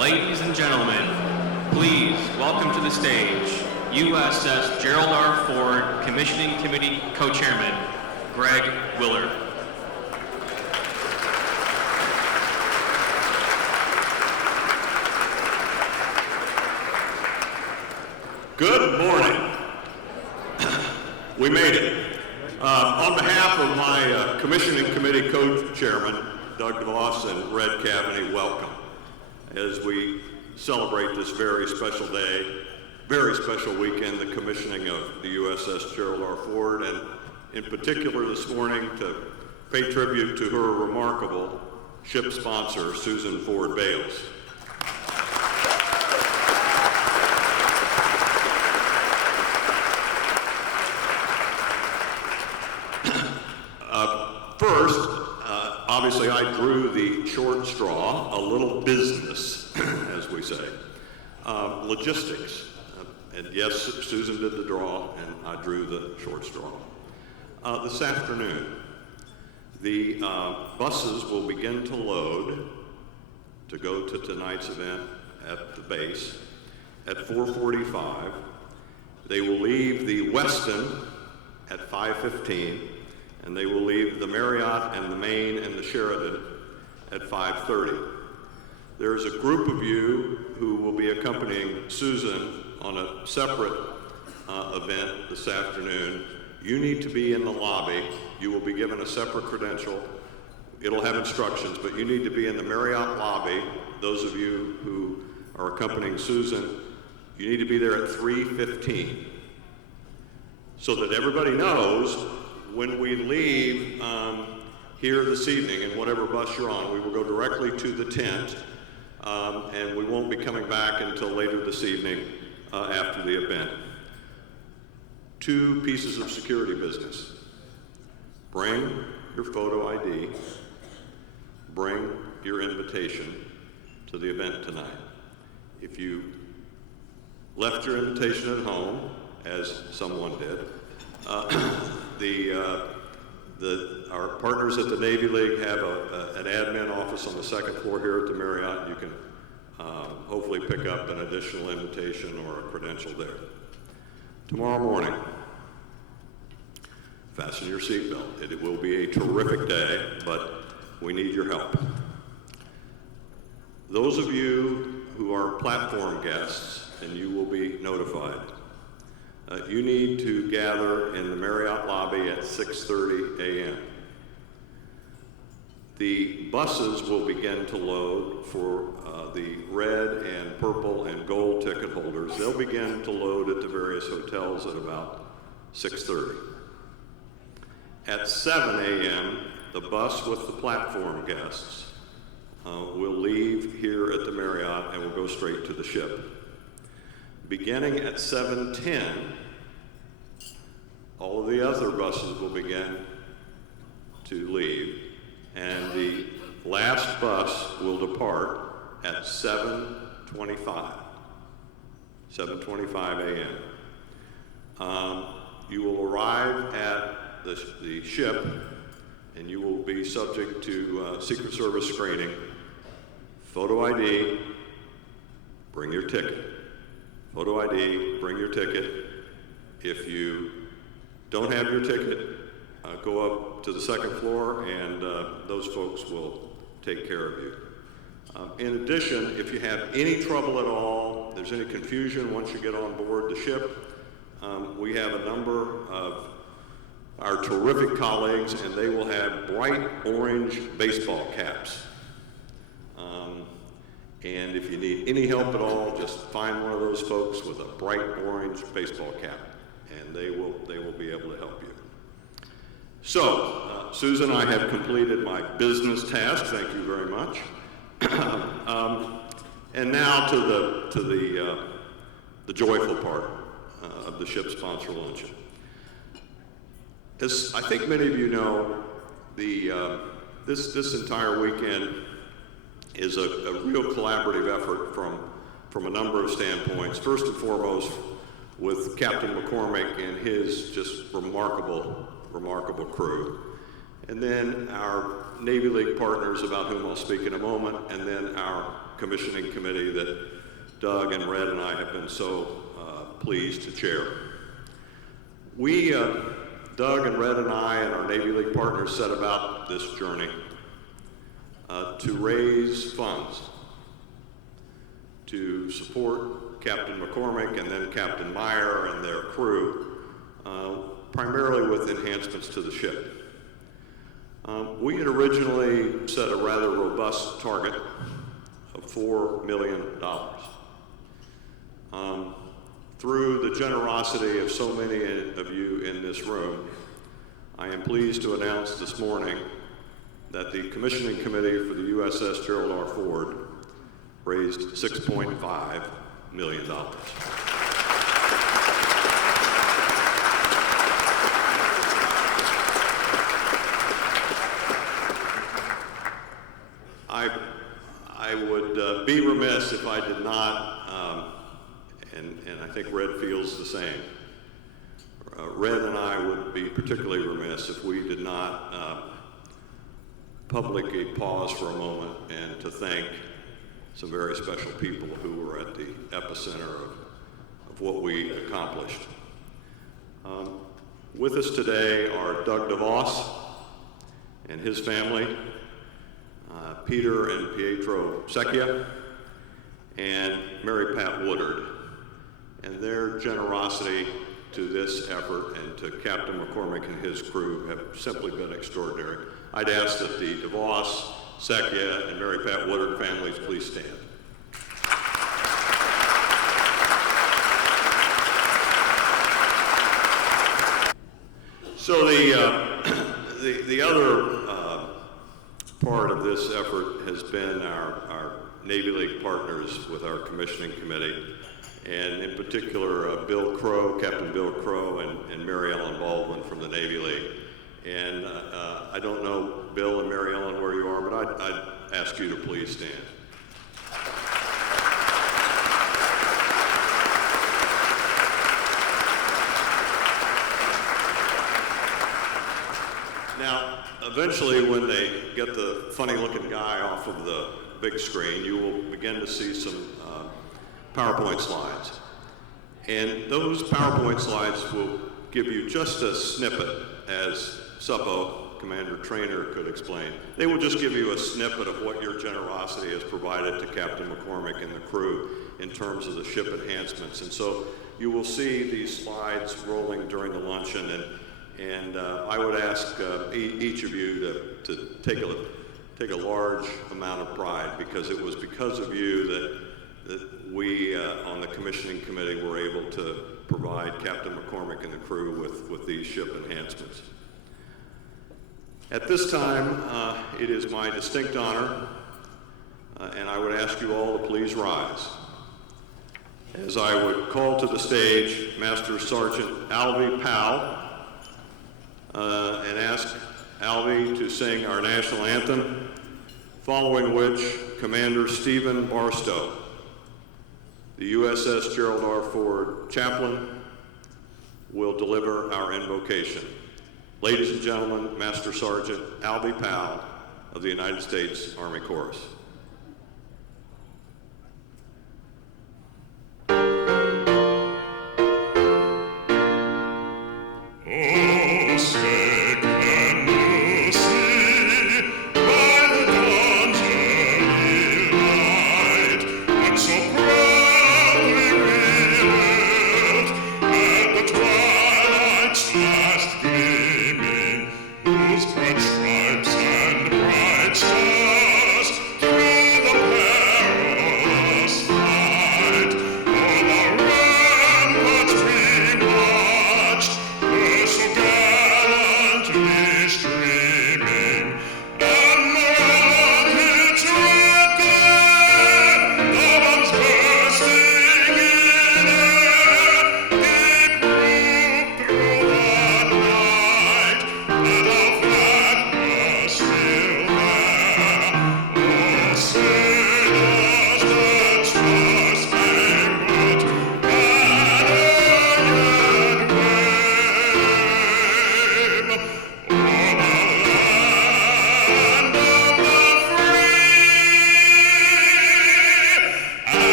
Ladies and gentlemen, please welcome to the stage USS Gerald R. Ford Commissioning Committee Co-Chairman, Greg Willard. Good morning. We made it. On behalf of my Commissioning Committee Co-Chairman, Doug DeVos and Red Cavaney, welcome as we celebrate this very special day, very special weekend, the commissioning of the USS Gerald R. Ford, and in particular this morning to pay tribute to her remarkable ship sponsor, Susan Ford Bales. First, obviously I drew the short straw, a little business, as we say. Logistics. And yes, Susan did the draw, and I drew the short straw. This afternoon, the buses will begin to load to go to tonight's event at the base at 4:45. They will leave the Westin at 5:15, and they will leave the Marriott and the Main and the Sheraton at 5:30. There's a group of you who will be accompanying Susan on a separate event this afternoon. You need to be in the lobby. You will be given a separate credential. It'll have instructions, but you need to be in the Marriott lobby. Those of you who are accompanying Susan, you need to be there at 3:15 so that everybody knows when we leave here this evening in whatever bus you're on, we will go directly to the tent, and we won't be coming back until later this evening after the event. 2 pieces of security business. Bring your photo ID. Bring your invitation to the event tonight. If you left your invitation at home, as someone did, our partners at the Navy League have an admin office on the second floor here at the Marriott. You can hopefully pick up an additional invitation or a credential there. Tomorrow morning, fasten your seatbelt. It will be a terrific day, but we need your help. Those of you who are platform guests, and you will be notified, you need to gather in the Marriott lobby at 6:30 a.m. The buses will begin to load for the red and purple and gold ticket holders. They'll begin to load at the various hotels at about 6:30. At 7 a.m., the bus with the platform guests will leave here at the Marriott and will go straight to the ship. Beginning at 7:10, all of the other buses will begin to leave, and the last bus will depart at 7:25 a.m. You will arrive at the ship, and you will be subject to Secret Service screening. Photo ID, bring your ticket. Photo ID, bring your ticket. If you don't have your ticket, go up to the second floor, and those folks will take care of you. In addition, if you have any trouble at all, there's any confusion once you get on board the ship, we have a number of our terrific colleagues, and they will have bright orange baseball caps. And if you need any help at all, just find one of those folks with a bright orange baseball cap, and they will be able to help you. So, Susan, I have completed my business task. Thank you very much. And now to the joyful part of the ship sponsor luncheon. As I think many of you know, this entire weekend is a real collaborative effort from a number of standpoints. First and foremost, with Captain McCormick and his just remarkable crew. And then our Navy League partners, about whom I'll speak in a moment, and then our commissioning committee that Doug and Red and I have been so pleased to chair. We, Doug and Red and I and our Navy League partners set about this journey to raise funds to support Captain McCormick and then Captain Meyer and their crew, primarily with enhancements to the ship. We had originally set a rather robust target of $4 million. Through the generosity of so many of you in this room, I am pleased to announce this morning that the commissioning committee for the USS Gerald R. Ford raised $6.5 million. I would be remiss if I did not, and I think Red feels the same. Red and I would be particularly remiss if we did not publicly pause for a moment and to thank some very special people who were at the epicenter of what we accomplished. With us today are Doug DeVos and his family, Peter and Pietro Secchia, and Mary Pat Woodard. And their generosity to this effort and to Captain McCormick and his crew have simply been extraordinary. I'd ask that the DeVos, Secchia, and Mary Pat Woodard families please stand. So the other part of this effort has been our Navy League partners with our commissioning committee, and in particular Bill Crow, Captain Bill Crow, and Mary Ellen Baldwin from the Navy League. And I don't know, Bill and Mary Ellen, where you are, but I'd ask you to please stand. Now, eventually when they get the funny-looking guy off of the big screen, you will begin to see some PowerPoint slides. And those PowerPoint slides will give you just a snippet, as Suppo, Commander Trainer, could explain. They will just give you a snippet of what your generosity has provided to Captain McCormick and the crew in terms of the ship enhancements. And so you will see these slides rolling during the luncheon, and I would ask each of you to take a large amount of pride, because it was because of you that we on the commissioning committee were able to provide Captain McCormick and the crew with these ship enhancements. At this time, it is my distinct honor, and I would ask you all to please rise, as I would call to the stage Master Sergeant Alvy Powell, and ask Alvy to sing our national anthem, following which Commander Stephen Barstow, the USS Gerald R. Ford chaplain, will deliver our invocation. Ladies and gentlemen, Master Sergeant Alvy Powell of the United States Army Chorus.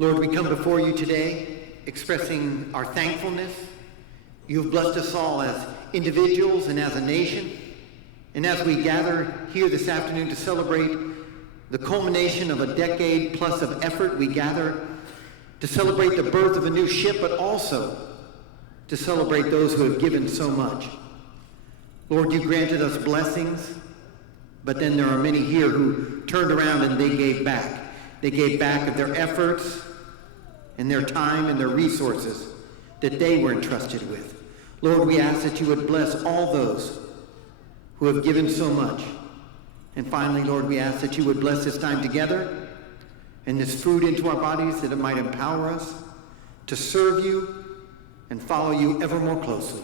Lord, we come before you today expressing our thankfulness. You've blessed us all as individuals and as a nation. And as we gather here this afternoon to celebrate the culmination of a decade plus of effort, we gather to celebrate the birth of a new ship, but also to celebrate those who have given so much. Lord, you granted us blessings, but then there are many here who turned around and they gave back. They gave back of their efforts and their time and their resources that they were entrusted with. Lord, we ask that you would bless all those who have given so much. And finally, Lord, we ask that you would bless this time together and this food into our bodies, that it might empower us to serve you and follow you ever more closely.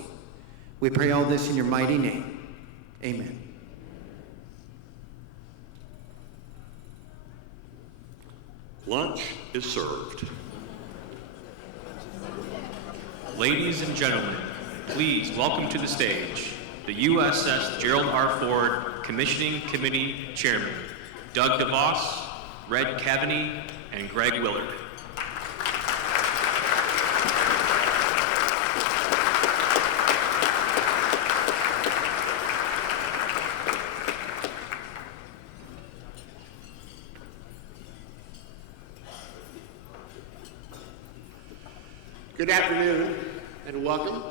We pray all this in your mighty name. Amen. Lunch is served. Ladies and gentlemen, please welcome to the stage the USS Gerald R. Ford Commissioning Committee Chairman, Doug DeVos, Red Cavaney, and Greg Willard. Good afternoon and welcome.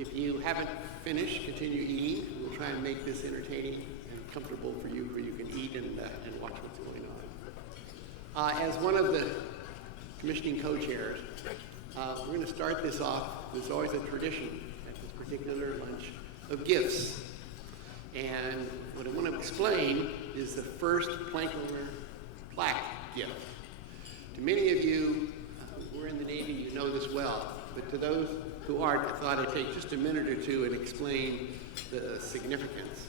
If you haven't finished, continue eating. We'll try and make this entertaining and comfortable for you where you can eat and watch what's going on. As one of the commissioning co-chairs, we're going to start this off. There's always a tradition at this particular lunch of gifts. And what I want to explain is the first plank owner plaque gift. To many of you who are in the Navy, you know this well, but to those who aren't, I thought I'd take just a minute or two and explain the significance.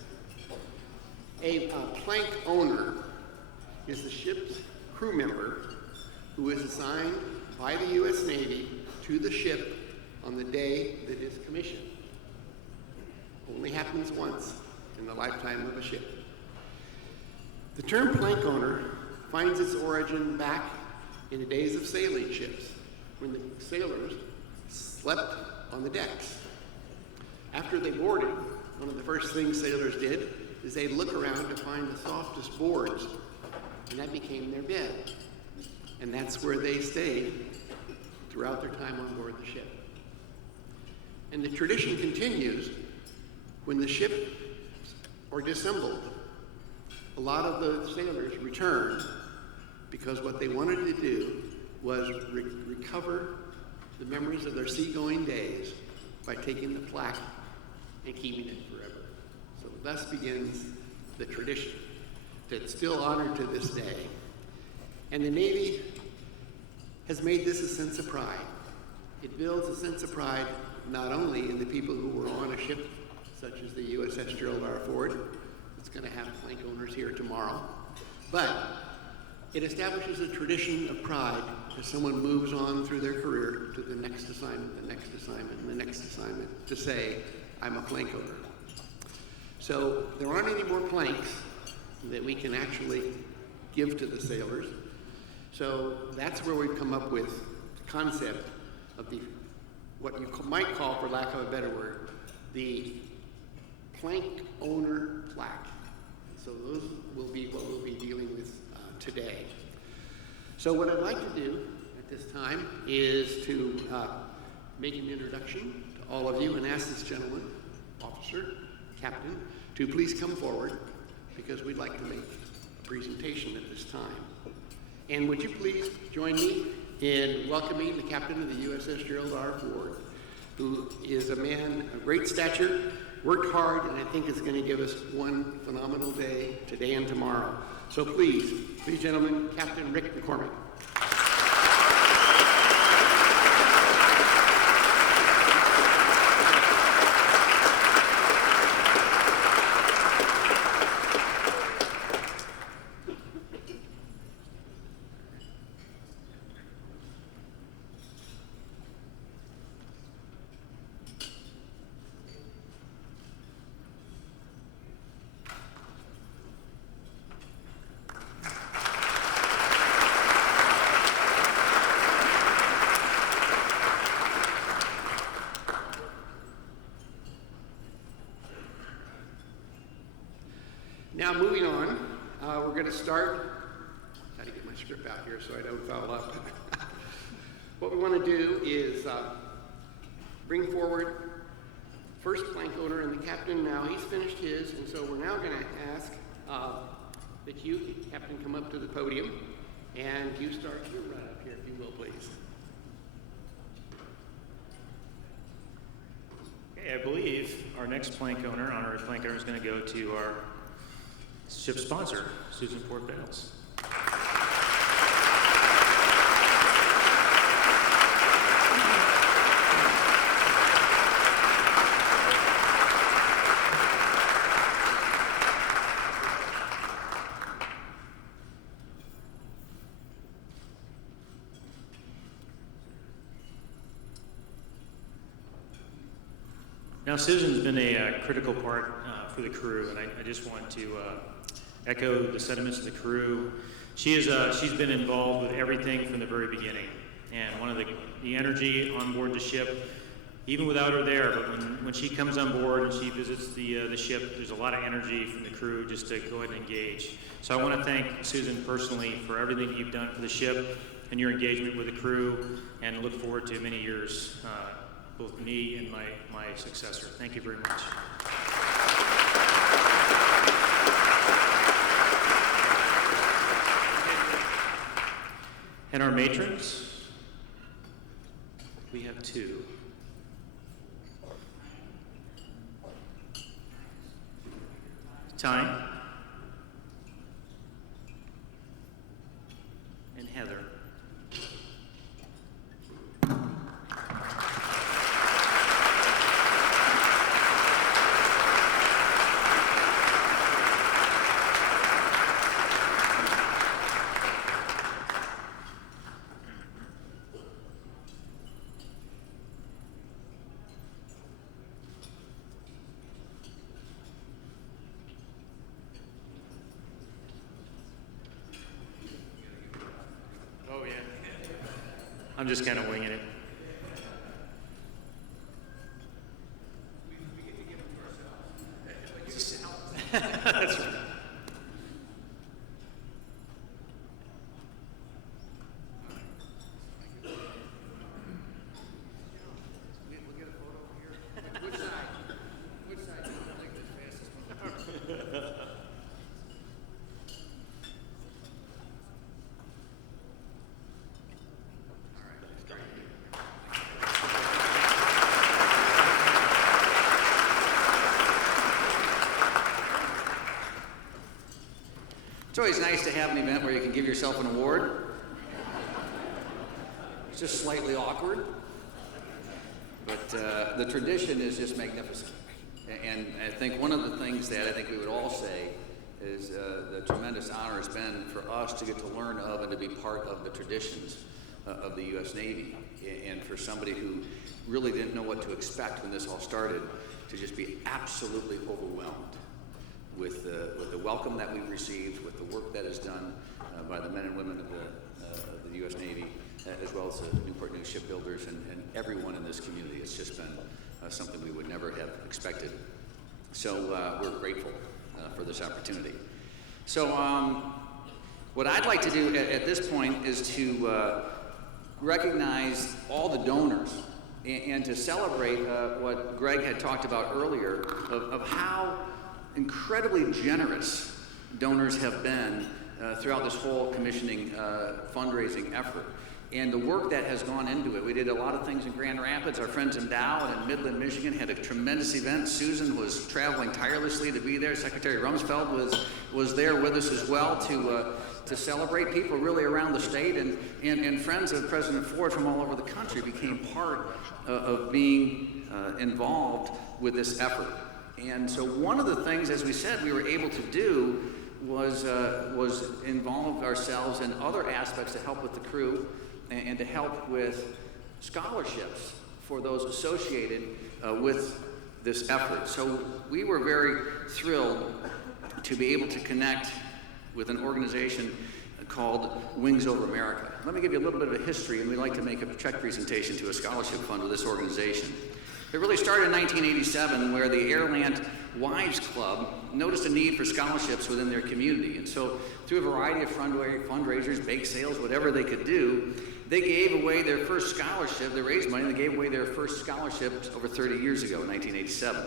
A plank owner is the ship's crew member who is assigned by the U.S. Navy to the ship on the day that is commissioned. Only happens once in the lifetime of a ship. The term plank owner finds its origin back in the days of sailing ships, when the sailors slept on the decks. After they boarded, one of the first things sailors did is they'd look around to find the softest boards, and that became their bed. And that's where they stayed throughout their time on board the ship. And the tradition continues when the ship are disassembled. A lot of the sailors return because what they wanted to do was recover the memories of their seagoing days by taking the plaque and keeping it forever. So thus begins the tradition that's still honored to this day. And the Navy has made this a sense of pride. It builds a sense of pride not only in the people who were on a ship such as the USS Gerald R. Ford, that's going to have plank owners here tomorrow, but it establishes a tradition of pride as someone moves on through their career to the next assignment, the next assignment, and the next assignment to say, I'm a plank owner. So there aren't any more planks that we can actually give to the sailors. So that's where we've come up with the concept of the, what you might call, for lack of a better word, the plank owner plaque. So those will be what we'll be dealing with today. So what I'd like to do at this time is to make an introduction to all of you and ask this gentleman, officer, captain, to please come forward because we'd like to make a presentation at this time. And would you please join me in welcoming the captain of the USS Gerald R. Ford, who is a man of great stature, worked hard, and I think is going to give us one phenomenal day today and tomorrow. So please, gentlemen, Captain Rick McCormick. start. Got to get my script out here so I don't foul up. What we want to do is bring forward first plank owner and the captain now. He's finished his, and so we're now going to ask that you, Captain, come up to the podium, and you start your run up here, if you will, please. Okay, I believe our next plank owner, honorary plank owner, is going to go to our ship sponsor, Susan Fort Bales. Now, Susan's been a critical part for the crew, and I just want to echo the sentiments of the crew. She's been involved with everything from the very beginning, and one of the energy on board the ship, even without her there, but when she comes on board and she visits the ship, there's a lot of energy from the crew just to go ahead and engage. So I want to thank Susan personally for everything you've done for the ship and your engagement with the crew, and look forward to many years, both me and my successor. Thank you very much. And our matrons, we have two. Ty and Heather. I'm just kind of winging it. That's right. It's always nice to have an event where you can give yourself an award. It's just slightly awkward, but the tradition is just magnificent. And I think one of the things that I think we would all say is the tremendous honor has been for us to get to learn of and to be part of the traditions of the U.S. Navy. And for somebody who really didn't know what to expect when this all started, to just be absolutely overwhelmed with the welcome that we've received, with the work that is done by the men and women of the U.S. Navy, as well as the Newport News shipbuilders and everyone in this community. It's just been something we would never have expected. So we're grateful for this opportunity. So what I'd like to do at this point is to recognize all the donors and to celebrate what Greg had talked about earlier of how incredibly generous donors have been throughout this whole commissioning fundraising effort. And the work that has gone into it. We did a lot of things in Grand Rapids. Our friends in Dow and in Midland, Michigan had a tremendous event. Susan was traveling tirelessly to be there. Secretary Rumsfeld was there with us as well to celebrate. People really around the state and friends of President Ford from all over the country became part of being involved with this effort. And so one of the things, as we said, we were able to do was involve ourselves in other aspects to help with the crew and to help with scholarships for those associated with this effort. So we were very thrilled to be able to connect with an organization called Wings Over America. Let me give you a little bit of a history, and we'd like to make a check presentation to a scholarship fund with this organization. It really started in 1987, where the Airland Wives Club noticed a need for scholarships within their community. And so through a variety of fundraisers, bake sales, whatever they could do, they gave away their first scholarship. They raised money and they gave away their first scholarship over 30 years ago in 1987.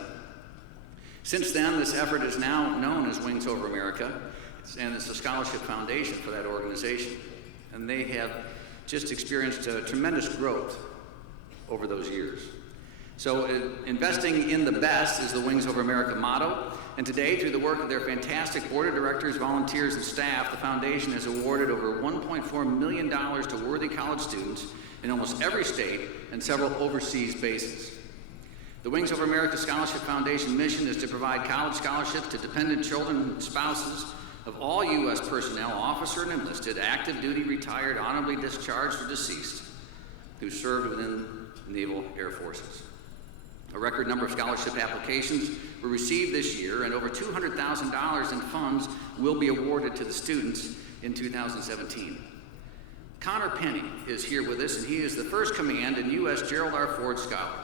Since then, this effort is now known as Wings Over America, and it's a scholarship foundation for that organization. And they have just experienced tremendous growth over those years. So investing in the best is the Wings Over America motto. And today, through the work of their fantastic board of directors, volunteers, and staff, the foundation has awarded over $1.4 million to worthy college students in almost every state and several overseas bases. The Wings Over America Scholarship Foundation mission is to provide college scholarships to dependent children and spouses of all U.S. personnel, officer and enlisted, active duty, retired, honorably discharged, or deceased, who served within the Naval Air Forces. A record number of scholarship applications were received this year, and over $200,000 in funds will be awarded to the students in 2017. Connor Penny is here with us, and he is the first command in U.S. Gerald R. Ford Scholar.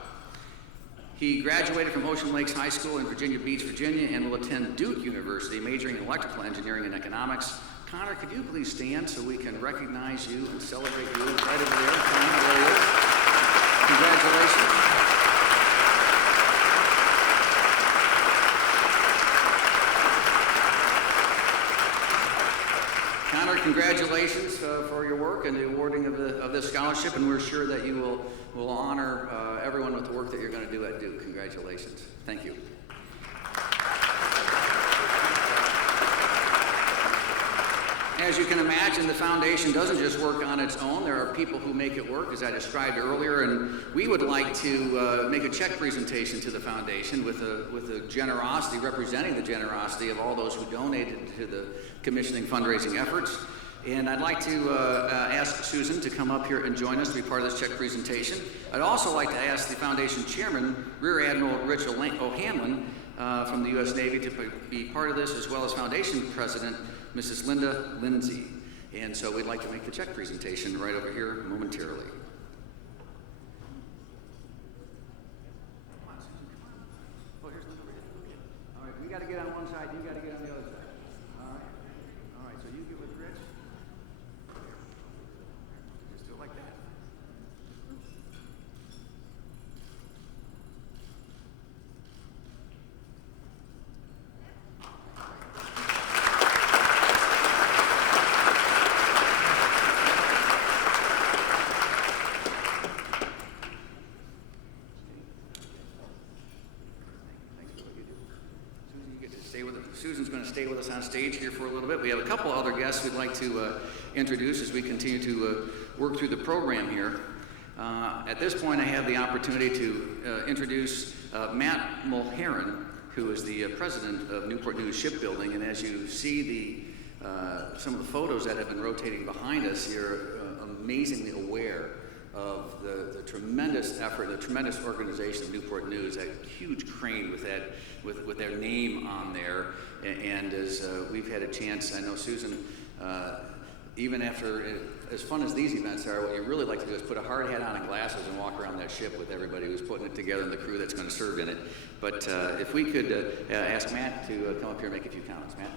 He graduated from Ocean Lakes High School in Virginia Beach, Virginia, and will attend Duke University, majoring in electrical engineering and economics. Connor, could you please stand so we can recognize you and celebrate you right over there? Connor, there he is. Congratulations. Connor, congratulations for your work and the awarding of this scholarship, and we're sure that you will honor everyone with the work that you're going to do at Duke. Congratulations. Thank you. As you can imagine, the foundation doesn't just work on its own. There are people who make it work, as I described earlier, and we would like to make a check presentation to the foundation with the generosity, representing the generosity of all those who donated to the commissioning fundraising efforts. And I'd like to ask Susan to come up here and join us to be part of this check presentation. I'd also like to ask the foundation chairman, Rear Admiral Rich O'Hanlon from the U.S. Navy, to be part of this, as well as foundation president, Mrs. Linda Lindsay. And so we'd like to make the check presentation right over here momentarily. Oh, here's Linda. All right, we got to get on one side, you got to get on the other side. All right, so you get with Rich. Just do it like that. Susan's going to stay with us on stage here for a little bit. We have a couple other guests we'd like to introduce as we continue to work through the program here. At this point, I have the opportunity to introduce Matt Mulheron, who is the president of Newport News Shipbuilding. And as you see some of the photos that have been rotating behind us, you're amazingly aware of the tremendous effort, the tremendous organization of Newport News, that huge crane with their name on there. And as we've had a chance, I know Susan, even after, as fun as these events are, what you really like to do is put a hard hat on and glasses and walk around that ship with everybody who's putting it together and the crew that's going to serve in it. But if we could ask Matt to come up here and make a few comments. Matt?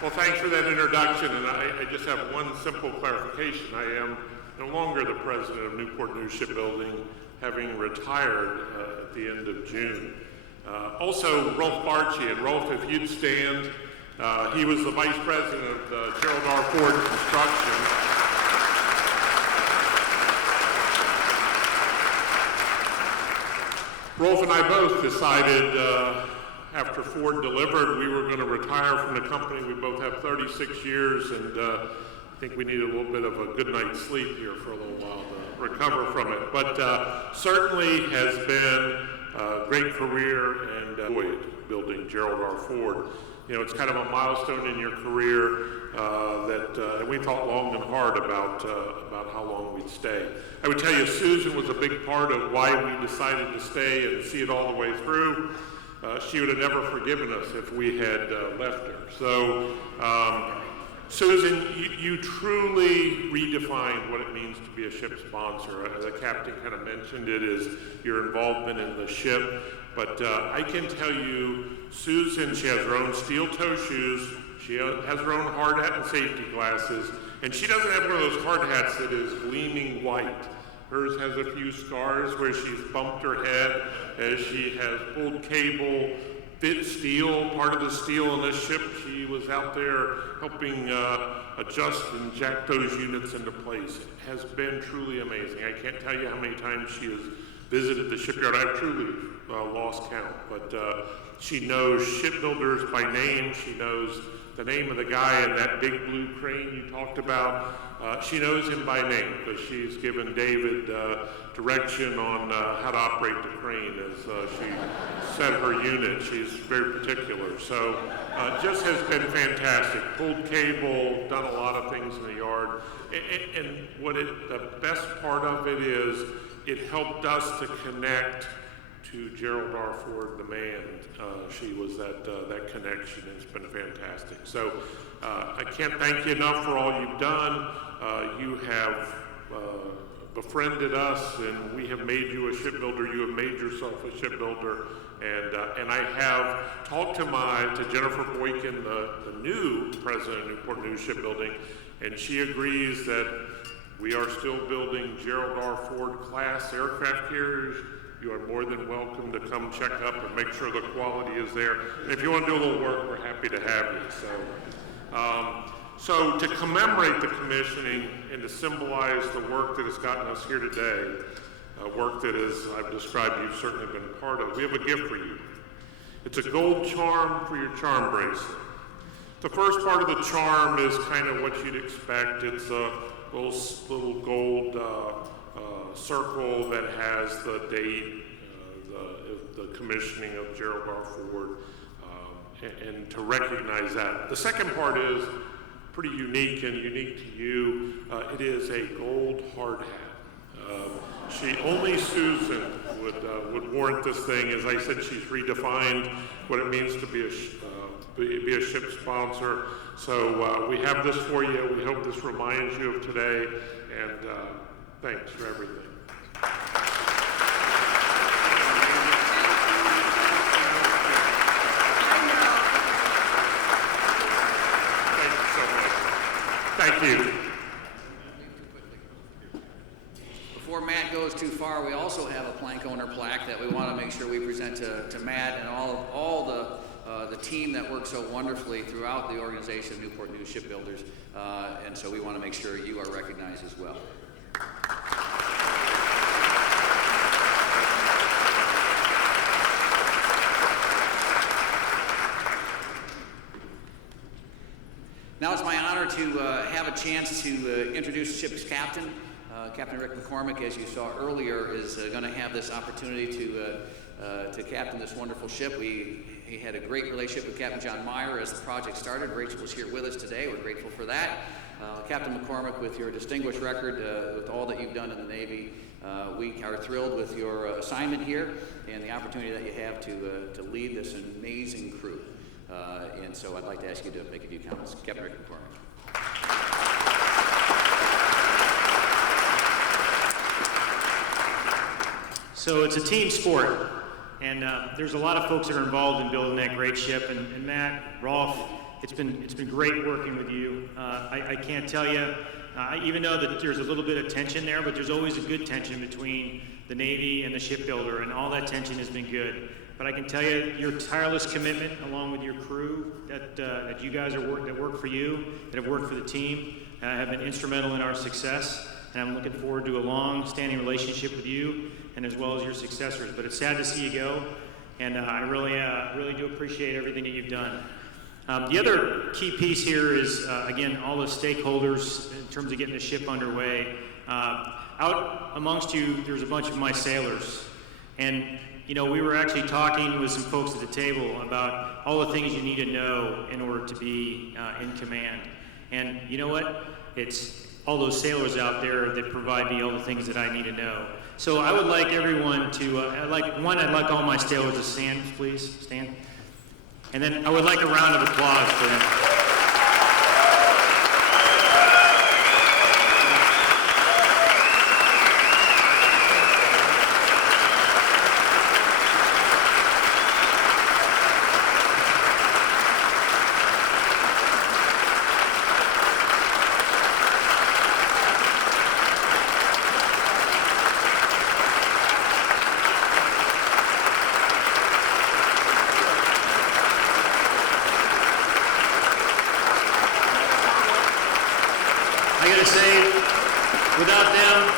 Well, thanks for that introduction, and I just have one simple clarification. I am no longer the president of Newport News Shipbuilding, having retired at the end of June. Also, Rolf Barchi, and Rolf, if you'd stand, he was the vice president of Gerald R. Ford Construction. Rolf and I both decided after Ford delivered, we were going to retire from the company. We both have 36 years, and I think we needed a little bit of a good night's sleep here for a little while to recover from it. But certainly has been a great career and enjoyed building Gerald R. Ford. You know, it's kind of a milestone in your career that we thought long and hard about how long we'd stay. I would tell you, Susan was a big part of why we decided to stay and see it all the way through. She would have never forgiven us if we had left her. So Susan, you truly redefined what it means to be a ship sponsor. The captain kind of mentioned it as your involvement in the ship, but I can tell you, Susan, she has her own steel toe shoes, she has her own hard hat and safety glasses, and she doesn't have one of those hard hats that is gleaming white. Hers has a few scars where she's bumped her head as she has pulled cable, fit steel, part of the steel on this ship. She was out there helping adjust and jack those units into place. It has been truly amazing. I can't tell you how many times she has visited the shipyard. I've truly lost count, but she knows shipbuilders by name. She knows the name of the guy in that big blue crane you talked about. She knows him by name because she's given David direction on how to operate the crane as she set her unit. She's very particular. So just has been fantastic. Pulled cable, done a lot of things in the yard. And the best part of it is it helped us to connect to Gerald R. Ford, the man. She was that connection. It's been fantastic. So I can't thank you enough for all you've done. You have befriended us, and we have made you a shipbuilder. You have made yourself a shipbuilder. And I have talked to Jennifer Boykin, the new president of Newport News Shipbuilding, and she agrees that we are still building Gerald R. Ford class aircraft carriers. You are more than welcome to come check up and make sure the quality is there. And if you want to do a little work, we're happy to have you. So to commemorate the commissioning and to symbolize the work that has gotten us here today, work that, as I've described, you've certainly been part of, we have a gift for you. It's a gold charm for your charm bracelet. The first part of the charm is kind of what you'd expect. It's a little gold circle that has the date, the commissioning of Gerald R. Ford, and to recognize that. The second part is pretty unique and unique to you. It is a gold hard hat. Only Susan would warrant this thing. As I said, she's redefined what it means to be a ship sponsor. So we have this for you. We hope this reminds you of today, and thanks for everything. Thank you. Before Matt goes too far, we also have a plank owner plaque that we want to make sure we present to Matt and all the team that works so wonderfully throughout the organization of Newport News Shipbuilders. And so we want to make sure you are recognized as well. Now it's my honor to have a chance to introduce the ship's captain. Captain Rick McCormick, as you saw earlier, is going to have this opportunity to captain this wonderful ship. He had a great relationship with Captain John Meyer as the project started. Rachel was here with us today. We're grateful for that. Captain McCormick, with your distinguished record, with all that you've done in the Navy, we are thrilled with your assignment here and the opportunity that you have to lead this amazing crew. And so I'd like to ask you to make a few comments. Captain Rick McCormick. So it's a team sport, and there's a lot of folks that are involved in building that great ship. And Matt, Rolf, it's been great working with you. I can't tell you, even though that there's a little bit of tension there, but there's always a good tension between the Navy and the shipbuilder, and all that tension has been good. But I can tell you, your tireless commitment, along with your crew that you guys that work for you, that have worked for the team, have been instrumental in our success. And I'm looking forward to a long-standing relationship with you, and as well as your successors. But it's sad to see you go, and I really do appreciate everything that you've done. The other key piece here is, again, all the stakeholders in terms of getting the ship underway. Out amongst you, there's a bunch of my sailors, and you know, we were actually talking with some folks at the table about all the things you need to know in order to be in command. And you know what? It's all those sailors out there that provide me all the things that I need to know. So I would like everyone to, I'd like all my sailors to stand, please, stand. And then I would like a round of applause for them. say, without them,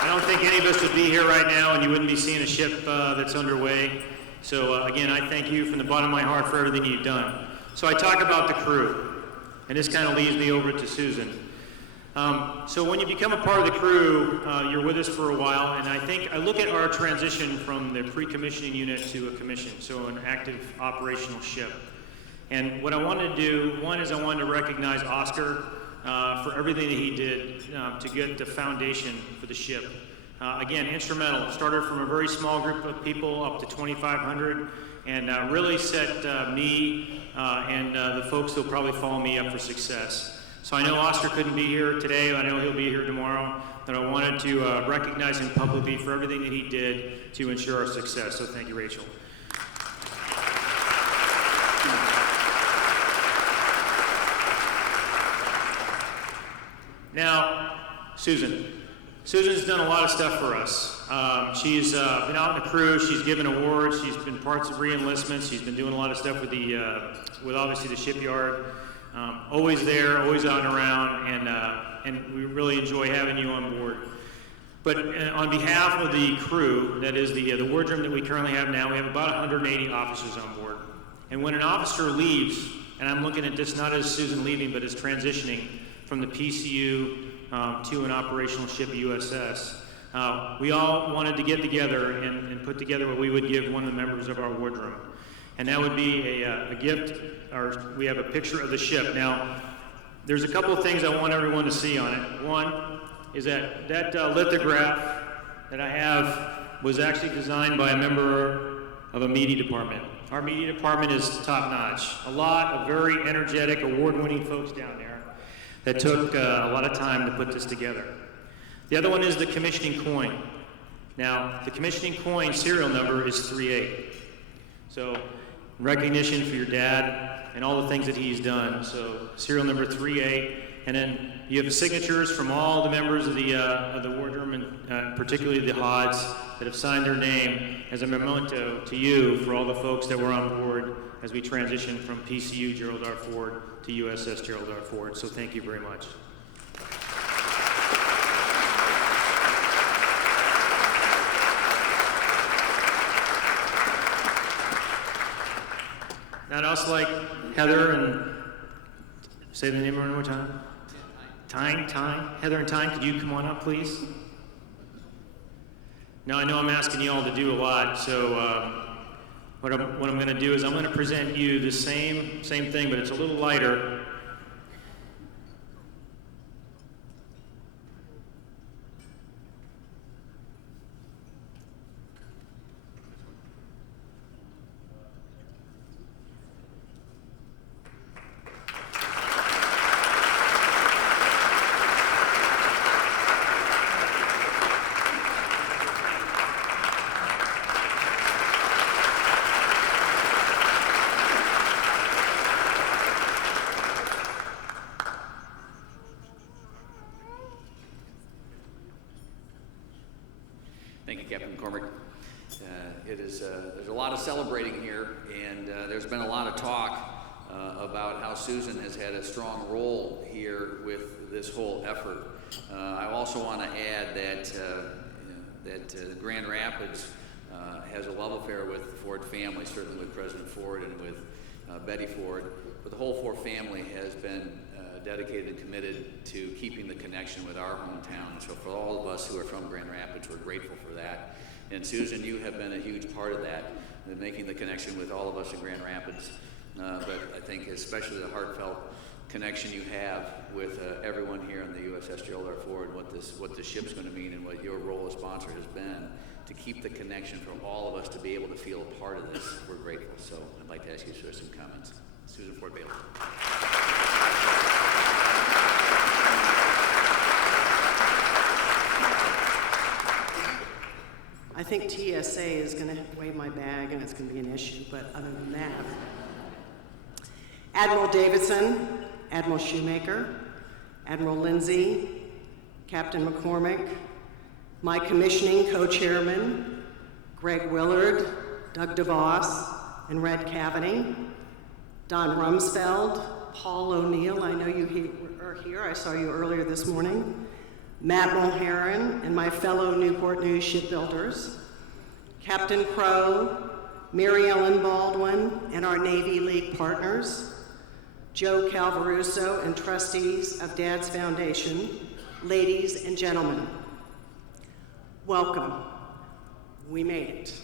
I don't think any of us would be here right now, and you wouldn't be seeing a ship that's underway. So again, I thank you from the bottom of my heart for everything you've done. So I talk about the crew, and this kind of leads me over to Susan. So when you become a part of the crew, you're with us for a while, and I look at our transition from the pre-commissioning unit to a commission, so an active operational ship. And what I wanted to do, one is I wanted to recognize Oscar for everything that he did to get the foundation for the ship. Again, instrumental. Started from a very small group of people up to 2,500, and really set me and the folks who'll probably follow me up for success. So I know Oscar couldn't be here today. I know he'll be here tomorrow. But I wanted to recognize him publicly for everything that he did to ensure our success. So thank you, Rachel. Now, Susan. Susan's done a lot of stuff for us. She's been out in the crew. She's given awards. She's been parts of re-enlistments. She's been doing a lot of stuff with with obviously the shipyard. Always there, always out and around, and we really enjoy having you on board. But on behalf of the crew, that is the wardroom that we currently have now, we have about 180 officers on board. And when an officer leaves, and I'm looking at this not as Susan leaving, but as transitioning from the PCU to an operational ship, USS, we all wanted to get together and put together what we would give one of the members of our wardroom. And that would be a gift, or we have a picture of the ship. Now, there's a couple of things I want everyone to see on it. One is that lithograph that I have was actually designed by a member of a media department. Our media department is top-notch. A lot of very energetic, award-winning folks down there that took a lot of time to put this together. The other one is the commissioning coin. Now, the commissioning coin serial number is 38. So, recognition for your dad and all the things that he's done. So, serial number 38, and then you have the signatures from all the members of the wardroom, and particularly the HODs that have signed their name as a memento to you for all the folks that were on board as we transition from PCU Gerald R. Ford to USS Gerald R. Ford. So thank you very much. Now I'd also like Heather and say the name one more time. Tyne. Heather and Tyne, could you come on up, please? Now I know I'm asking you all to do a lot, so what I'm going to do is I'm going to present you the same thing, but it's a little lighter. Thank you, Captain McCormick. There's a lot of celebrating here, and there's been a lot of talk about how Susan has had a strong role here with this whole effort. I also want to add that Grand Rapids has a love affair with the Ford family, certainly with President Ford and with Betty Ford, but the whole Ford family has been dedicated and committed to keeping the connection with our hometown. So for all of us who are from Grand Rapids, we're grateful for that. And Susan, you have been a huge part of that, making the connection with all of us in Grand Rapids. But I think especially the heartfelt connection you have with everyone here on the USS Gerald R. Ford, what this ship's going to mean, and what your role as sponsor has been to keep the connection from all of us to be able to feel a part of this. We're grateful. So I'd like to ask you to share some comments. Susan Ford Bailey. I think TSA is going to weigh my bag and it's going to be an issue, but other than that. Admiral Davidson, Admiral Shoemaker, Admiral Lindsay, Captain McCormick, my commissioning co-chairman, Greg Willard, Doug DeVos, and Red Cavany, Don Rumsfeld, Paul O'Neill, I know you are here, I saw you earlier this morning, Matt Mulheron and my fellow Newport News shipbuilders, Captain Crow, Mary Ellen Baldwin, and our Navy League partners, Joe Calvaruso and trustees of Dad's Foundation, ladies and gentlemen, welcome. We made it.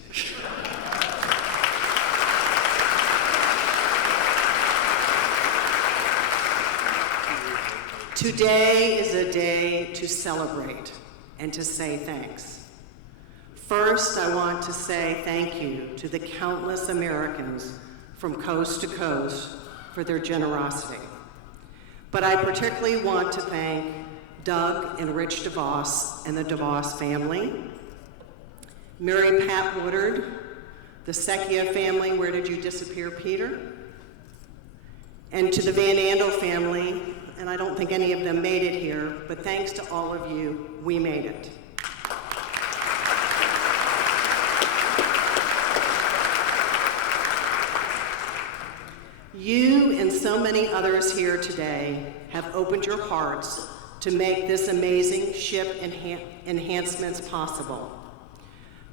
Today is a day to celebrate and to say thanks. First, I want to say thank you to the countless Americans from coast to coast for their generosity. But I particularly want to thank Doug and Rich DeVos and the DeVos family, Mary Pat Woodard, the Secchia family, where did you disappear, Peter? And to the Van Andel family, and I don't think any of them made it here, but thanks to all of you, we made it. You and so many others here today have opened your hearts to make this amazing ship enhancements possible.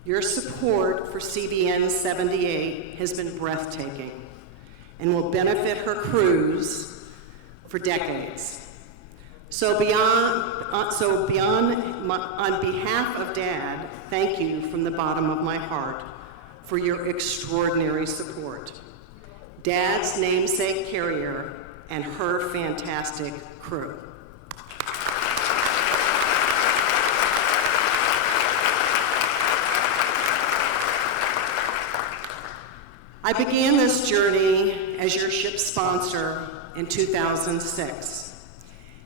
Your support for CVN 78 has been breathtaking and will benefit her crews for decades. On behalf of Dad, thank you from the bottom of my heart for your extraordinary support. Dad's namesake carrier and her fantastic crew. I began this journey as your ship sponsor in 2006.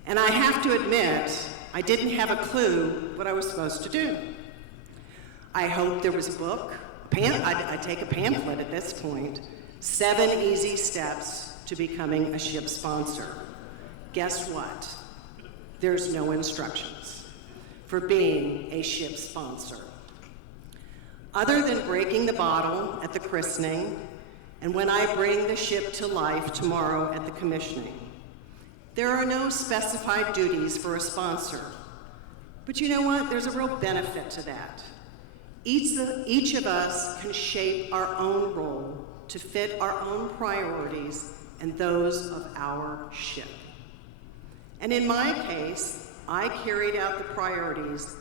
And I have to admit, I didn't have a clue what I was supposed to do. I hoped there was a book, I'd take a pamphlet at this point, 7 easy steps to becoming a ship sponsor. Guess what? There's no instructions for being a ship sponsor. Other than breaking the bottle at the christening, and when I bring the ship to life tomorrow at the commissioning, there are no specified duties for a sponsor. But you know what? There's a real benefit to that. Each of us can shape our own role to fit our own priorities and those of our ship. And in my case, I carried out the priorities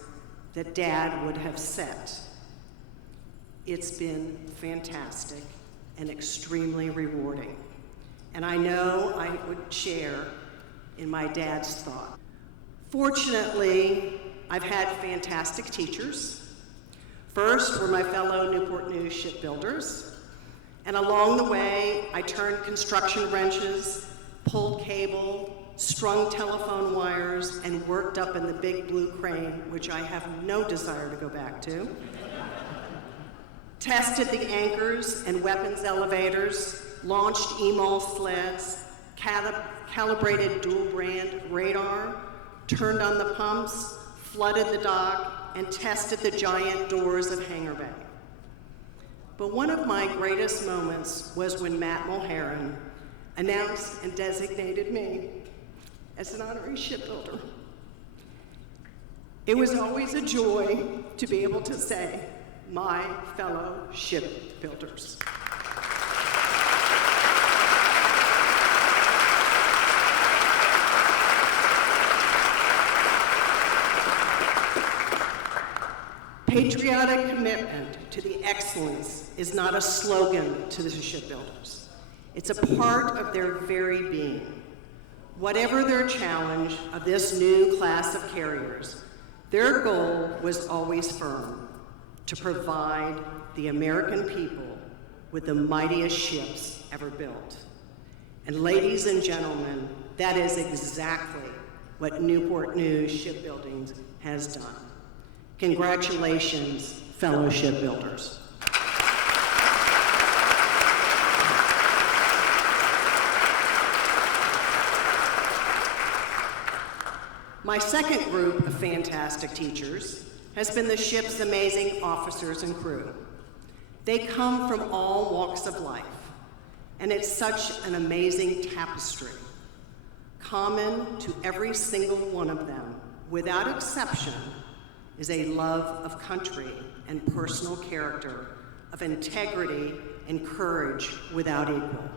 that Dad would have set. It's been fantastic and extremely rewarding. And I know I would share in my dad's thought. Fortunately, I've had fantastic teachers. First were my fellow Newport News shipbuilders. And along the way, I turned construction wrenches, pulled cable, strung telephone wires, and worked up in the big blue crane, which I have no desire to go back to. Tested the anchors and weapons elevators, launched EMAL sleds, calibrated dual-brand radar, turned on the pumps, flooded the dock, and tested the giant doors of Hangar Bay. But one of my greatest moments was when Matt Mulheron announced and designated me as an honorary shipbuilder. It was always a joy to be able to say, my fellow shipbuilders. Patriotic commitment to the excellence is not a slogan to the shipbuilders. It's a part of their very being. Whatever their challenge of this new class of carriers, their goal was always firm: to provide the American people with the mightiest ships ever built. And ladies and gentlemen, that is exactly what Newport News Shipbuilding has done. Congratulations, fellow shipbuilders. My second group of fantastic teachers has been the ship's amazing officers and crew. They come from all walks of life. And it's such an amazing tapestry. Common to every single one of them, without exception, is a love of country and personal character, of integrity and courage without equal.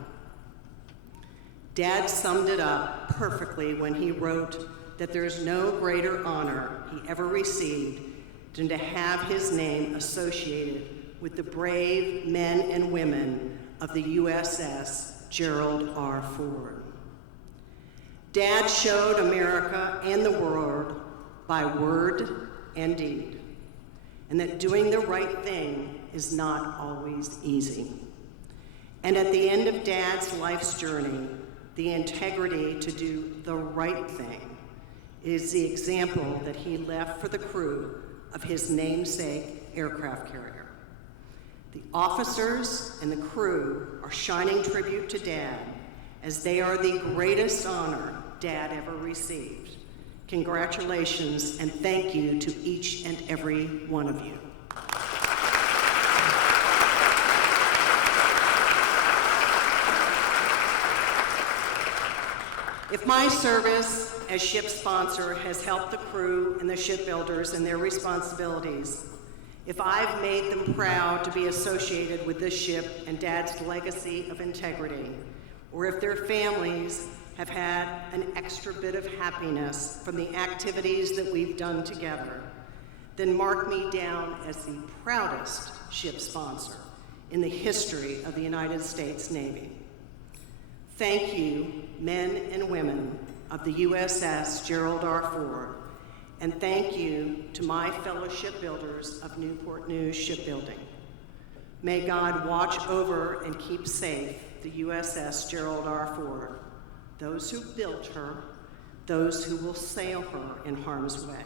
Dad summed it up perfectly when he wrote that there's no greater honor he ever received than to have his name associated with the brave men and women of the USS Gerald R. Ford. Dad showed America and the world by word and deed, and that doing the right thing is not always easy. And at the end of Dad's life's journey, the integrity to do the right thing is the example that he left for the crew of his namesake aircraft carrier. The officers and the crew are shining tribute to Dad, as they are the greatest honor Dad ever received. Congratulations and thank you to each and every one of you. If my service as ship sponsor has helped the crew and the shipbuilders in their responsibilities, if I've made them proud to be associated with this ship and Dad's legacy of integrity, or if their families have had an extra bit of happiness from the activities that we've done together, then mark me down as the proudest ship sponsor in the history of the United States Navy. Thank you, men and women of the USS Gerald R. Ford, and thank you to my fellow shipbuilders of Newport News Shipbuilding. May God watch over and keep safe the USS Gerald R. Ford, those who built her, those who will sail her in harm's way.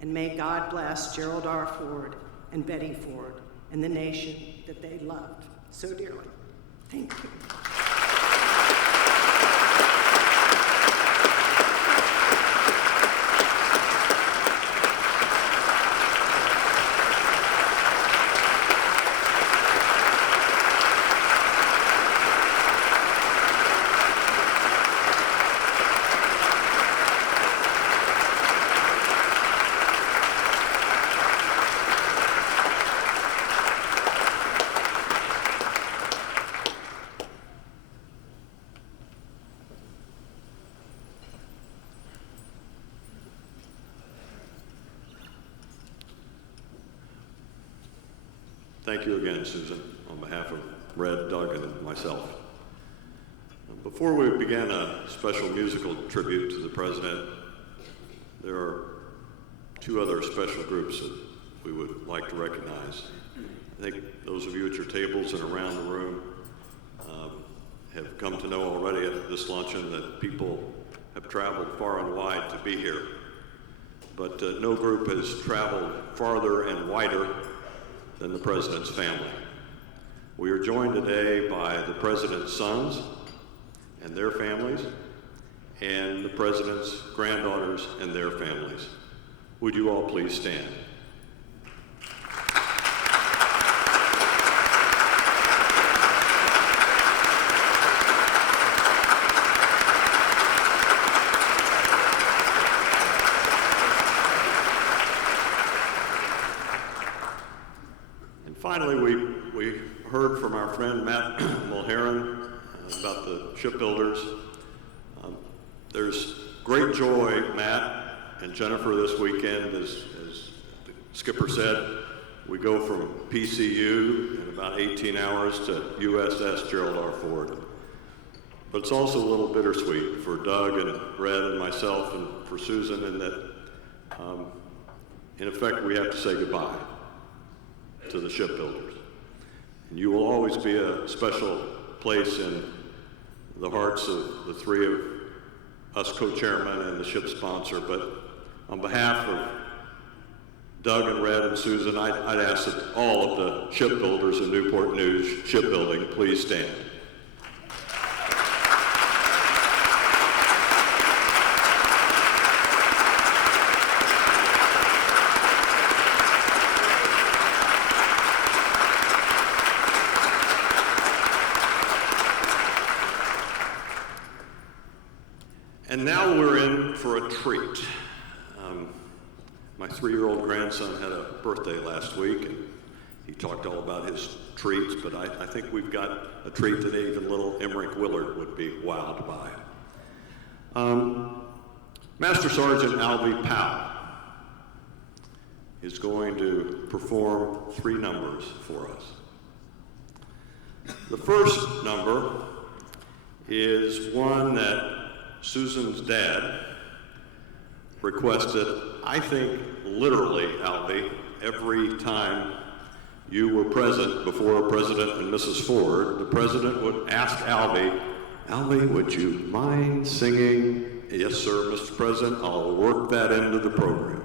And may God bless Gerald R. Ford and Betty Ford and the nation that they loved so dearly. Thank you. Thank you again, Susan, on behalf of Red, Doug, and myself. Before we begin a special musical tribute to the President, there are two other special groups that we would like to recognize. I think those of you at your tables and around the room have come to know already at this luncheon that people have traveled far and wide to be here. But no group has traveled farther and wider than the President's family. We are joined today by the President's sons and their families, and the President's granddaughters and their families. Would you all please stand? Finally, we heard from our friend Matt Mulheron about the shipbuilders. There's great joy, Matt and Jennifer, this weekend. As the skipper said, we go from PCU in about 18 hours to USS Gerald R. Ford. But it's also a little bittersweet for Doug and Red and myself and for Susan, in that, in effect, we have to say goodbye to the shipbuilders. And you will always be a special place in the hearts of the three of us co-chairmen and the ship sponsor. But on behalf of Doug and Red and Susan, I'd ask that all of the shipbuilders in Newport News Shipbuilding please stand. And now we're in for a treat. My 3-year-old grandson had a birthday last week, and he talked all about his treats, but I think we've got a treat that even little Emmerich Willard would be wowed by. Master Sergeant Albie Powell is going to perform 3 numbers for us. The first number is one that Susan's dad requested, I think literally, Albie, every time you were present before President and Mrs. Ford, the president would ask Albie, would you mind singing? Yes, sir, Mr. President, I'll work that into the program.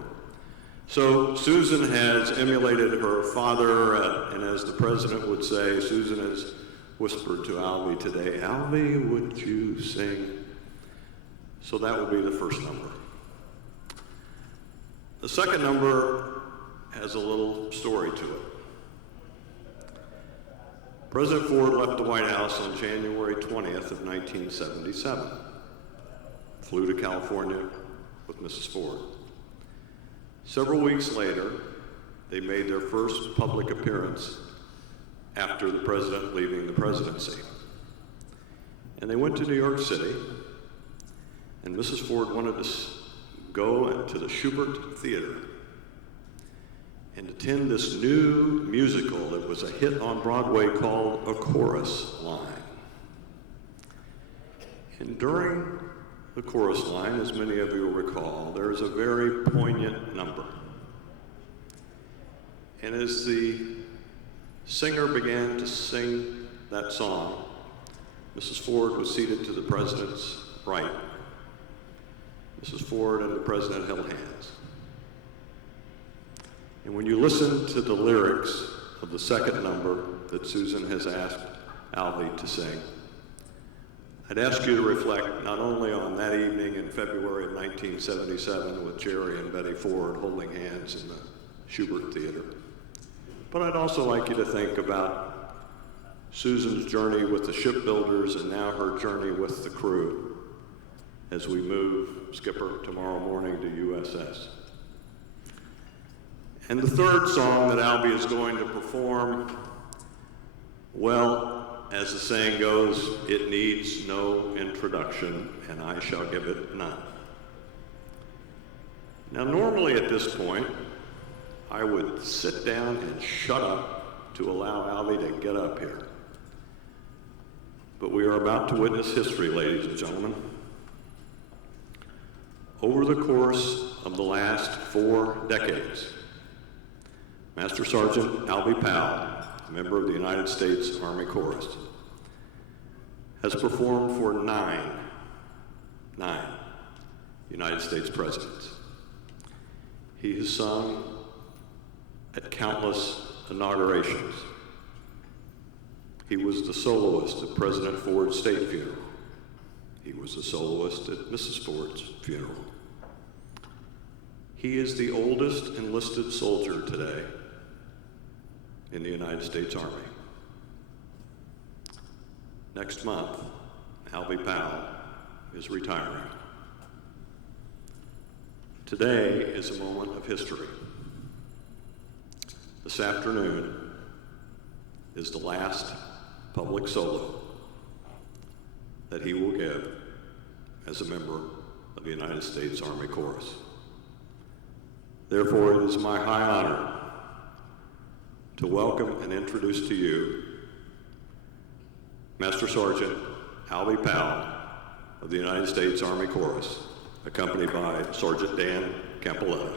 So Susan has emulated her father, and as the president would say, Susan has whispered to Albie today, Albie, would you sing? So that would be the first number. The second number has a little story to it. President Ford left the White House on January 20th of 1977, flew to California with Mrs. Ford. Several weeks later, they made their first public appearance after the president leaving the presidency. And they went to New York City, and Mrs. Ford wanted to go to the Schubert Theater and attend this new musical that was a hit on Broadway called A Chorus Line. And during the chorus line, as many of you will recall, there is a very poignant number. And as the singer began to sing that song, Mrs. Ford was seated to the president's right. Mrs. Ford and the president held hands. And when you listen to the lyrics of the second number that Susan has asked Albie to sing, I'd ask you to reflect not only on that evening in February of 1977 with Jerry and Betty Ford holding hands in the Schubert Theater, but I'd also like you to think about Susan's journey with the shipbuilders and now her journey with the crew as we move, Skipper, tomorrow morning to USS. And the third song that Albie is going to perform, well, as the saying goes, it needs no introduction, and I shall give it none. Now, normally at this point, I would sit down and shut up to allow Albie to get up here. But we are about to witness history, ladies and gentlemen. Over the course of the last 4 decades, Master Sergeant Albie Powell, a member of the United States Army Chorus, has performed for 9 United States presidents. He has sung at countless inaugurations. He was the soloist at President Ford's state funeral. He was the soloist at Mrs. Ford's funeral. He is the oldest enlisted soldier today in the United States Army. Next month, Albie Powell is retiring. Today is a moment of history. This afternoon is the last public solo that he will give as a member of the United States Army Chorus. Therefore, it is my high honor to welcome and introduce to you Master Sergeant Albie Powell of the United States Army Chorus, accompanied by Sergeant Dan Campoletta.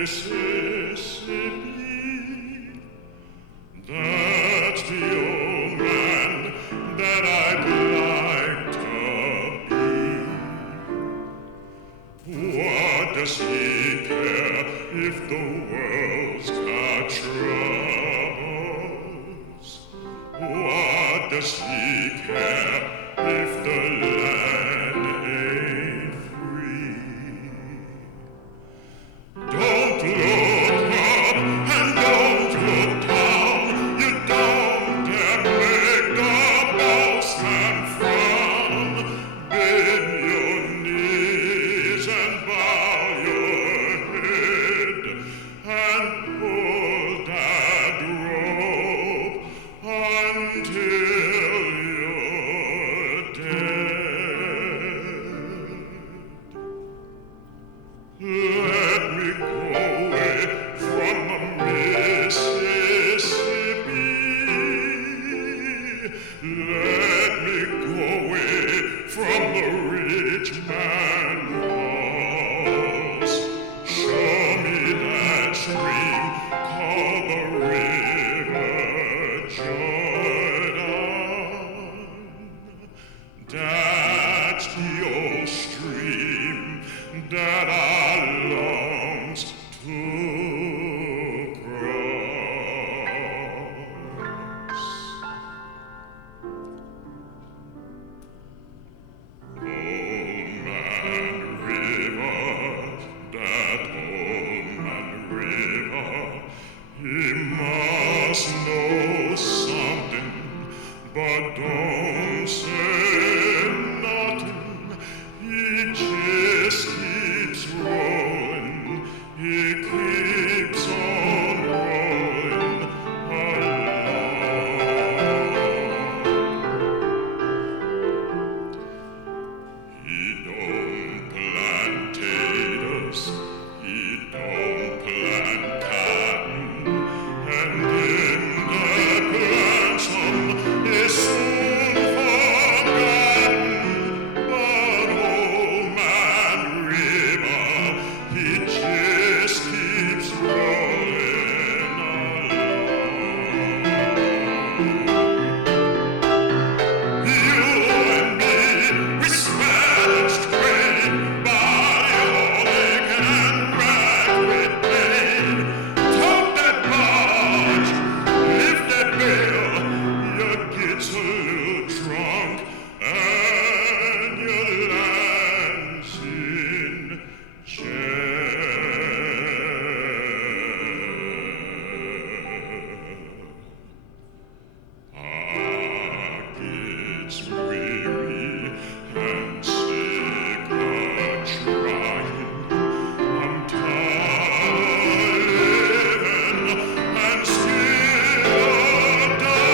Mississippi. That's the old man that I'd like to be. What does he care if the world's got troubles? What does he care if the land ain't free? Don't look up and don't look down. You don't dare make the bossman frown. Bend your knees and bow your head and pull that rope until you're dead. Let me go away from Mississippi. Let me go away from the rich man's house. Show me that stream called the River Jordan. That's the old stream that I longs to cross. Old Man River, that old man River, he must know something, but don't say nothing. He just keeps rolling. He keeps on rolling along. He don't plant taters. He don't plant cotton. And in that plants some is soon forgotten. But old man River, he just keeps rolling along. You and me, we spelled trade by all they can rag with pain. Tote that barge, lift that bill, you get a little drunk, and you lands in jail. I gets weary and sick of trying. I'm tired of living and still dying.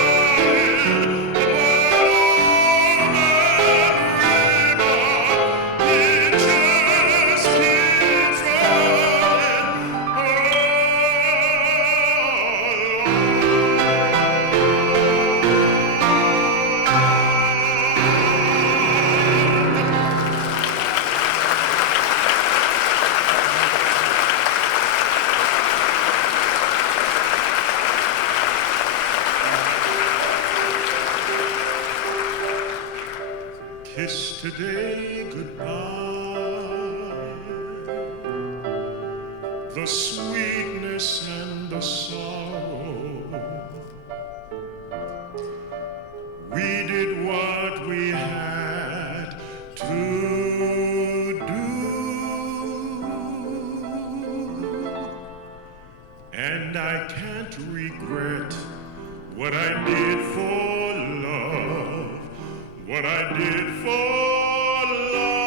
But old man River, he just keeps rolling kiss today goodbye. The sweetness and the sorrow. We did what we had to do. And I can't regret what I did for love, what I did for love.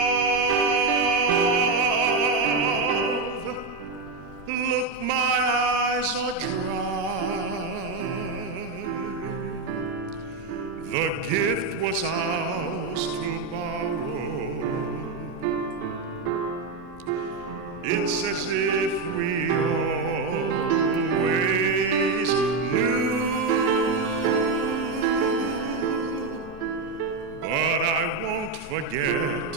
Look, my eyes are dry. The gift was ours to borrow. It's as if we always knew. But I won't forget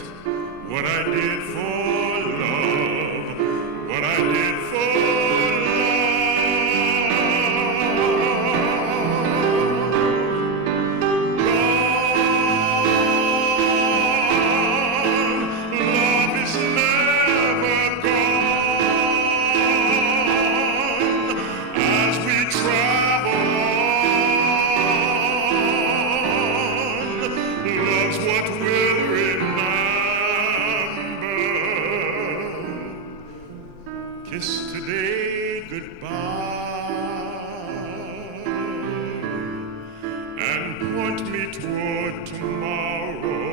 what I did for love, what I did for goodbye and point me toward tomorrow.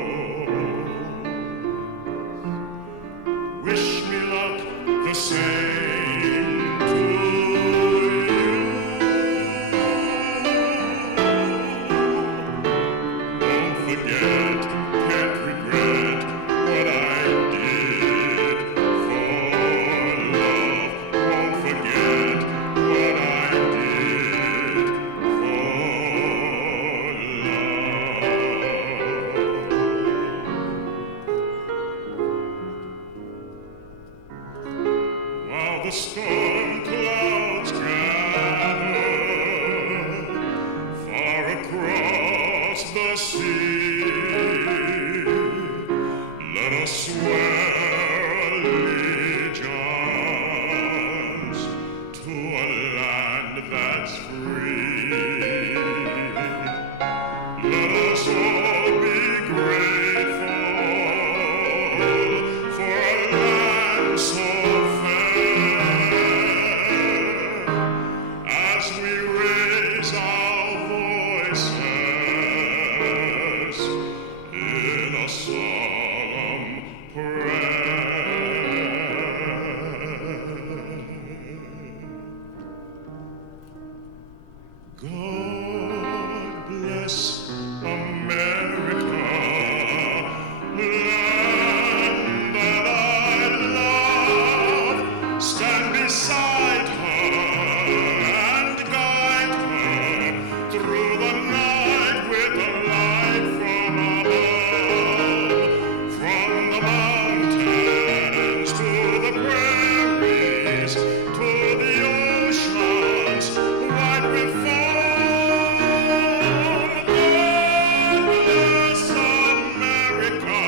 Wish me luck the same to you. Won't forget, can't regret what I did for love. Won't forget what I did for love. While the storm clouds gather far across the sea, let us swear allegiance to a land that's free. Let us all be grateful for a land so fair as we raise our voices in a solemn prayer. God bless America, land that I love. Stand beside her and guide her through the night with a light from above. From the mountains to the prairies to the oceans, wide we form. God bless America,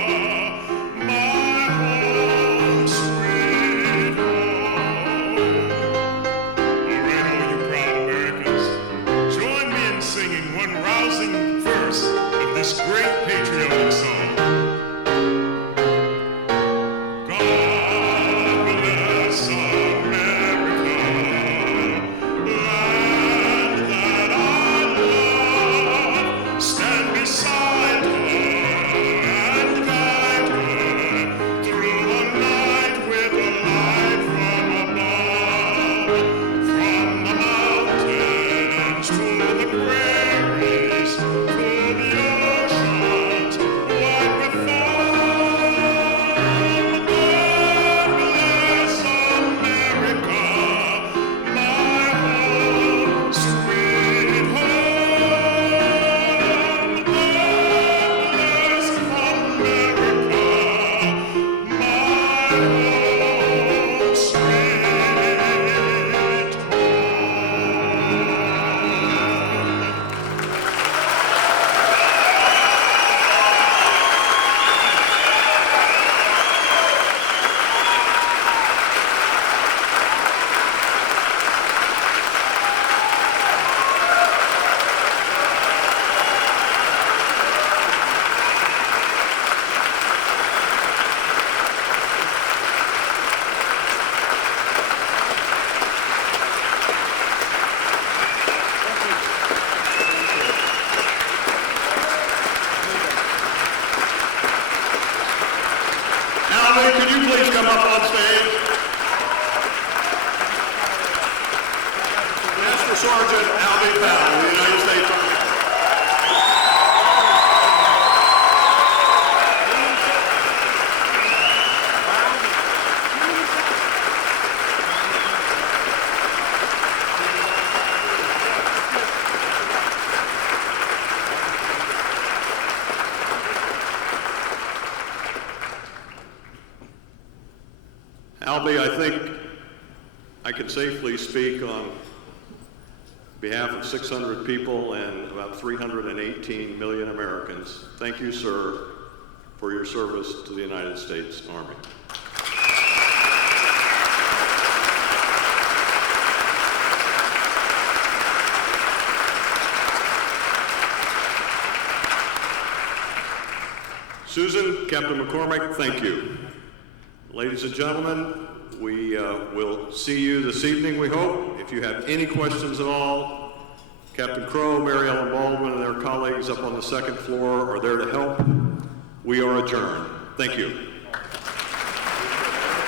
my home, sweet home. All right, all you proud Americans, join me in singing one rousing verse of this great patriotic song. God bless America, land that I love. Stand beside her and guide her through the night with a light from above. From the mountains to the prairies to the oceans, wide we form. God bless America, my home, sweet home. God bless America, my home, sweet Albie, could you please come up on stage? Master Sergeant Albie Powell, of the United States Army. Albie, I think I can safely speak on behalf of 600 people and about 318 million Americans. Thank you, sir, for your service to the United States Army. Susan, Captain McCormick, thank you. Ladies and gentlemen, we will see you this evening, we hope. If you have any questions at all, Captain Crow, Mary Ellen Baldwin, and their colleagues up on the second floor are there to help. We are adjourned. Thank you.